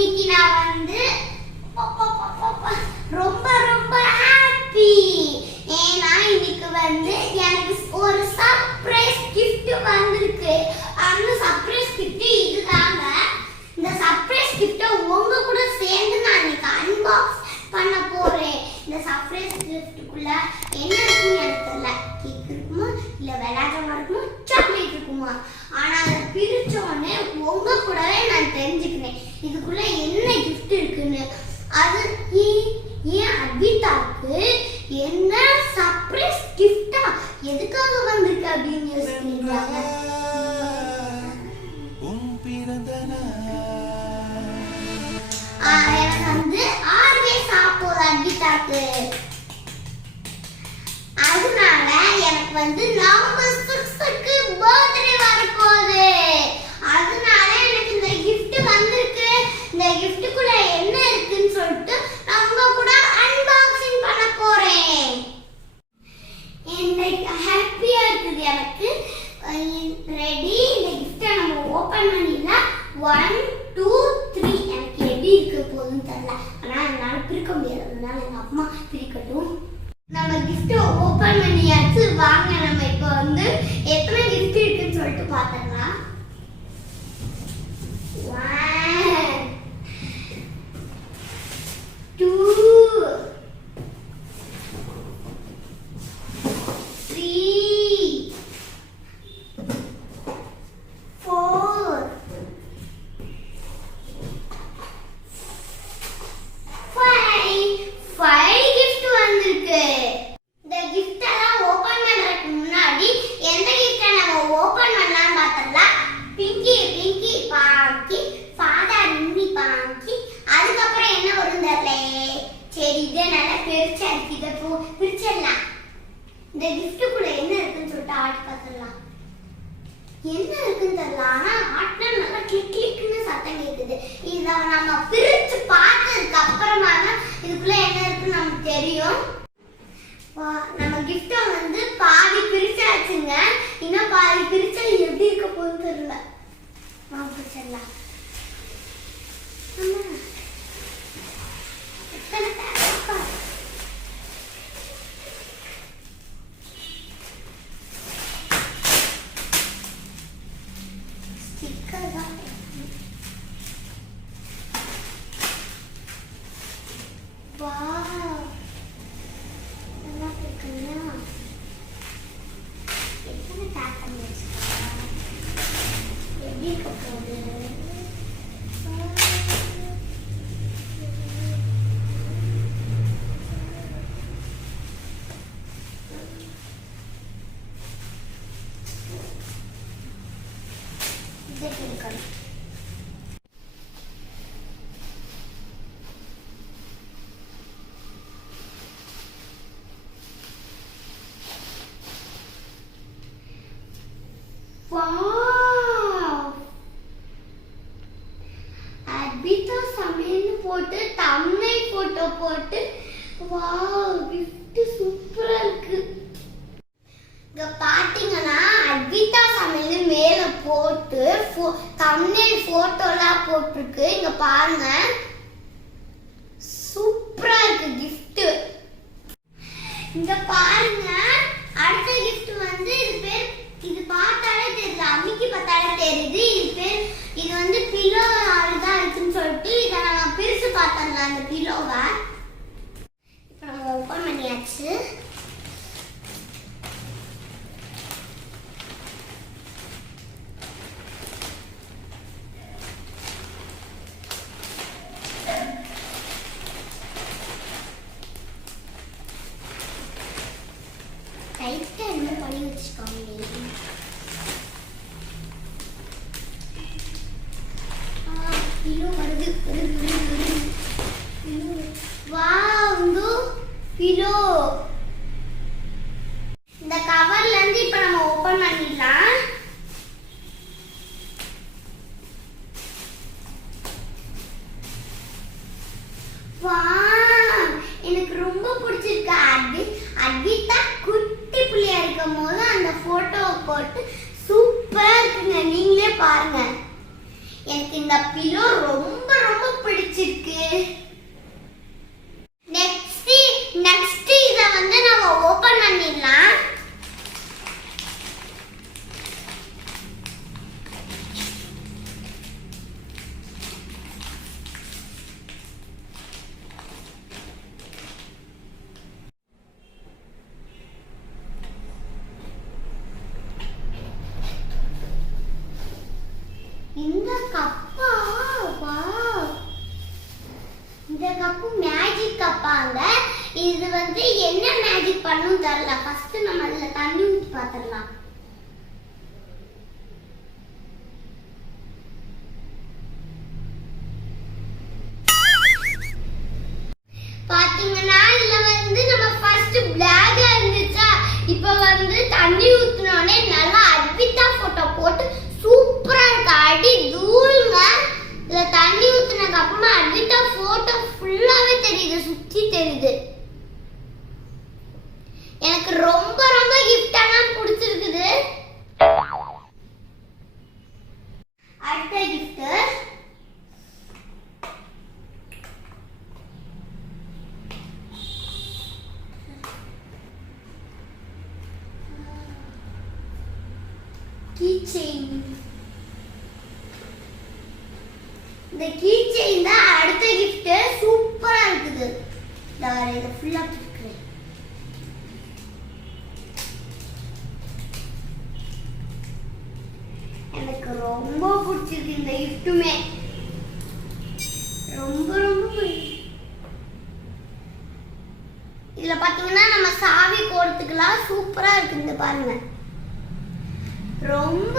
இன்னைக்கு நான் வந்து ரொம்ப ரொம்ப ஹாப்பி. ஏன்னா இன்னைக்கு வந்து எனக்கு ஒரு சர்ப்ரைஸ் gift வந்திருக்கு. அந்த சர்ப்ரைஸ் gift இதுதாங்க. இந்த சர்ப்ரைஸ் gift உங்க கூட சேர்ந்து நான் இன்னைக்கு அன்பாக்ஸ் பண்ண போறேன். இந்த சர்ப்ரைஸ் giftக்குள்ள என்ன இருக்குன்னு எனக்கு தெரியல. கேக் இருக்குமா இல்ல விளையாடுறமா இருக்குமா சாக்லேட் இருக்குமா? ஆனா அதை பிரிச்ச உடனே உங்க கூடவே நான் தெரிஞ்சுக்கினேன் இதுக்குள்ள என்ன gift இருக்குன்னு. அது ஏன் அத்விதாக்கு என்ன சர்ப்ரைஸ் gift-ஆ எதுக்காக வந்திருக்கு அப்படின்னு யோசிக்கிறீங்க. எனக்கு வந்து 6 வயசு ஆகுது அத்விதாக்கு. அதனால எனக்கு வந்து நவம்பர் 6க்கு பர்த்டே வரப்போகுது. அதனால எனக்கு இந்த gift வந்திருக்கு. இந்த giftக்குள்ள என்ன இருக்குன்னு சொல்லிட்டு நான் உங்க கூட அன்பாக்சிங் பண்ண போறேன். எனக்கு ஹாப்பியா இருக்குது. எனக்கு ரெடி. இந்த gift-ஐ நம்ம ஓபன் பண்ணிடலாம். 1 2 3. எனக்கு எப்படி இருக்க போகுதுன்னு தெரியல. ஆனா என்னால பிரிக்க முடியாது. அதனால எங்க அம்மா பிரிக்கட்டும். நம்ம gift ஓபன் பண்ணியாச்சு. வாங்க நம்ம இப்போ வந்து எத்தனை gift இருக்குன்னு சொல்லிட்டு பார்த்தறலாம். 1 2 3 4 5 gift வந்திருக்கு. இந்த gift எல்லாம் ஓபன் பண்றதுக்கு முன்னாடி எந்த gift நம்ம ஓபன் பண்ணலாம் பார்த்தறலாம். பிங்கி பாக்கி ஃபாதர் மின்னி பாக்கி. அதுக்கு அப்புறம் என்ன வரும் தெரியல. சரி இத நல்லா பிரிச்சிடலாம். இந்த giftக்குள்ள என்ன இருக்குன்னு சொல்லிட்டு ஆட் பார்த்தறலாம். என்ன இருக்குன்னு தெரியல. ஆனா ஆட்னா நல்லா கிளிக் கிளிக்னு சத்தம் கேக்குது. இத நம்ம பிரிச்சு பார்த்ததுக்கு அப்புறமா தான் இதுக்குள்ள என்ன இருக்குன்னு நமக்கு தெரியும். நம்ம gift வந்து பாதி பிரிச்சாச்சுங்க. இன்னும் பாதி பிரிச்சா எப்படி இருக்க போகுதுன்னு தெரியல. நான் பிரிச்சிடலாம். அம்மா எத்தனை பேப்பர் ஸ்டிக்கர் தான். வாவ் நல்லா இருக்குங்க. எத்தனை டேப் பண்ணி வச்சிருக்காங்க. எப்படி இருக்க போகுது. Advitha சமையல்னு போட்டு thumbnail போட்டோ போட்டு வாவ் gift சூப்பரா இருக்கு. இங்க பாத்தீங்கன்னா Advitha சமையல் மேல போட்டு thumbnail போட்டோலாம் போட்டுருக்கு. இங்க பாருங்க சூப்பரா இருக்கு gift. இங்க பாருங்க அடுத்த gift வந்து இது பார்த்தாலே தெரியல. அம்மிக்கு பார்த்தாலே தெரியுது. இது வந்து பில்லோ தான் இருக்குன்னு சொல்லிட்டு இதை நம்ம பிரிச்சு பார்த்தோம்ல அந்த பில்லோவை. இப்போ நம்ம ஓப்பன் பண்ணியாச்சு. லைட்டா என்ன பண்ணி வச்சுக்கோங்க. இந்த கவர்ல இருந்து இப்ப நம்ம ஓபன் பண்ணிடலாம். வாவ் எனக்கு ரொம்ப பிடிச்சிருக்கு. அத்விதா குட்டி புள்ளையா இருக்கும்போது அந்த போட்டோவை போட்டு சூப்பரா இருக்குங்க. நீங்களே பாருங்க. எனக்கு இந்த பில்லோ ரொம்ப ரொம்ப பிடிச்சிருக்கு. நெக்ஸ்ட் இத வந்து நாம ஓபன் பண்ணிடலாம். இந்த கப்பா வாவ், இந்த கப்பு மேஜிக் கப்பாங்க. இது வந்து என்ன மேஜிக் பண்ணும் தெரியல. ஃபர்ஸ்ட் நம்ம அதுல தண்ணி ஊத்தி பாத்துறலாம். பாத்தீங்கன்னா இதுல வந்து நம்ம ஃபர்ஸ்ட் பிளாக் இருந்துச்சா, இப்போ வந்து தண்ணி ஊத்துனோனே நல்லா அட்விதா போட்டோ போட்டு சூப்பரா இருக்கு. அடி தூள்ங்க. இதுல தண்ணி ஊத்துனதுக்கு அப்புறமா அட்விதா போட்டோ ஃபுல்லாவே தெரியுது, சுத்தி தெரியுது. எனக்கு ரொம்ப ரொம்ப கிஃப்டாலாம் பிடிச்சிருக்குது. அடுத்த கிஃப்ட் கீ செயின். இந்த கீ செயின் தான் அடுத்த கிஃப்ட். சூப்பரா இருக்குது. இத ஃபுல்லா பிடிக்கிறேன். எனக்கு ரொம்ப பிடிச்சிருக்கு இந்த கிஃப்ட்டுமே. ரொம்ப ரொம்ப பிடிக்கும். இதுல பாத்தீங்கன்னா நம்ம சாவி போடுறதுக்குலாம் சூப்பரா இருக்கு. இந்த பாருங்க ரொம்ப.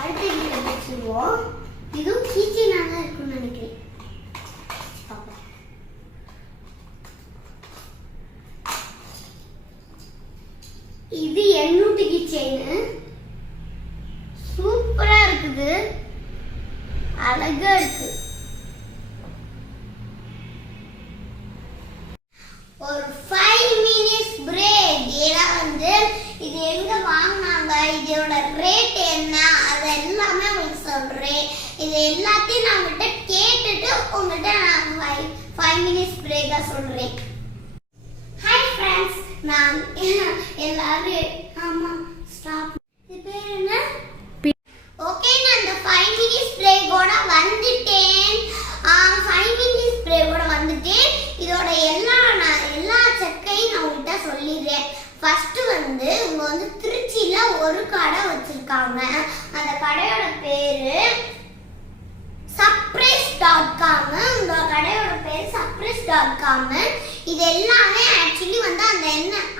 அடுத்த கிஃப்ட் வச்சுருவோம். இதுவும் கீச்சைனாக தான் இருக்கும்னு நினைக்கிறேன். இது என்னோட கீச்சைனு. சூப்பரா இருக்குது, அழகா இருக்கு. ஒரு 5 மினிட்ஸ் பிரேக். ஏன்னா வந்து இது எங்க வாங்கினாங்க, இதோட ரேட் என்ன, அது எல்லாமே உங்களுக்கு சொல்றேன். இது எல்லாத்தையும் நான் உங்கள்கிட்ட கேட்டுட்டு உங்கள்கிட்ட நான் 5 மினிட்ஸ் பிரேக்கா சொல்றேன். ஹாய் ஃப்ரெண்ட்ஸ், நான் எல்லாரும் ஆமா ஸ்டாப். இது பேர் என்ன? ஓகே, நான் இந்த 5 மினிட்ஸ் பிரேக்கோட வந்துட்டேன். 5 மினிட்ஸ் பிரேக்கோட வந்துட்டேன். இதோட எல்லா செக்கையும் நான் உங்கள்கிட்ட சொல்லிடுறேன். ஃபர்ஸ்ட் வந்து இவங்க வந்து திருச்சியில ஒரு கடை வச்சிருக்காங்க. அந்த கடையோட பேரு surprise.com. இந்த கடையோட பேரு surprise.com. இது எல்லாமே ஆக்சுவலி வந்து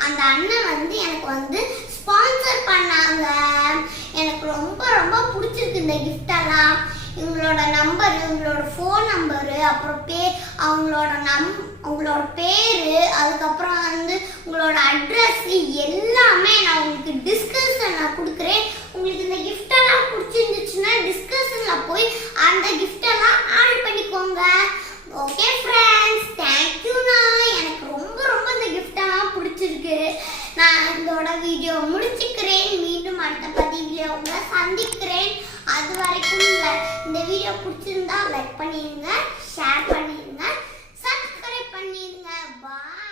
அந்த அண்ணன் வந்து எனக்கு வந்து ஸ்பான்சர் பண்ணாங்க. எனக்கு ரொம்ப ரொம்ப பிடிச்சிருக்கு இந்த கிஃப்ட் எல்லாம். இவங்களோட நம்பர், இவங்களோட ஃபோன் நம்பரு, அப்புறம் அவங்களோட பேரு, அதுக்கப்புறம் வந்து உங்களோட அட்ரஸ் எல்லாமே நான் உங்களுக்கு டிஸ்கிரிப்ஷன்ல கொடுக்குறேன். உங்களுக்கு இந்த கிஃப்ட் எல்லாம் பிடிச்சிருந்துச்சுன்னா டிஸ்கிரிப்ஷன்ல போய் அந்த கிஃப்ட் எல்லாம் ஆர்டர் பண்ணிக்கோங்க. ஓகே ஃப்ரெண்ட்ஸ், தேங்க்யூண்ணா. எனக்கு ரொம்ப ரொம்ப இந்த கிஃப்ட் எல்லாம் பிடிச்சிருக்கு. நான் இதோட வீடியோ முடிச்சுக்கிறேன். மீண்டும் அடுத்த பதிவில் உங்களை சந்திக்கிறேன். அது வரைக்கும் இந்த வீடியோ பிடிச்சிருந்தா லைக் பண்ணிடுங்க, ஷேர் பண்ணிடுங்க, சப்ஸ்கிரைப் பண்ணிடுங்க. பாய்.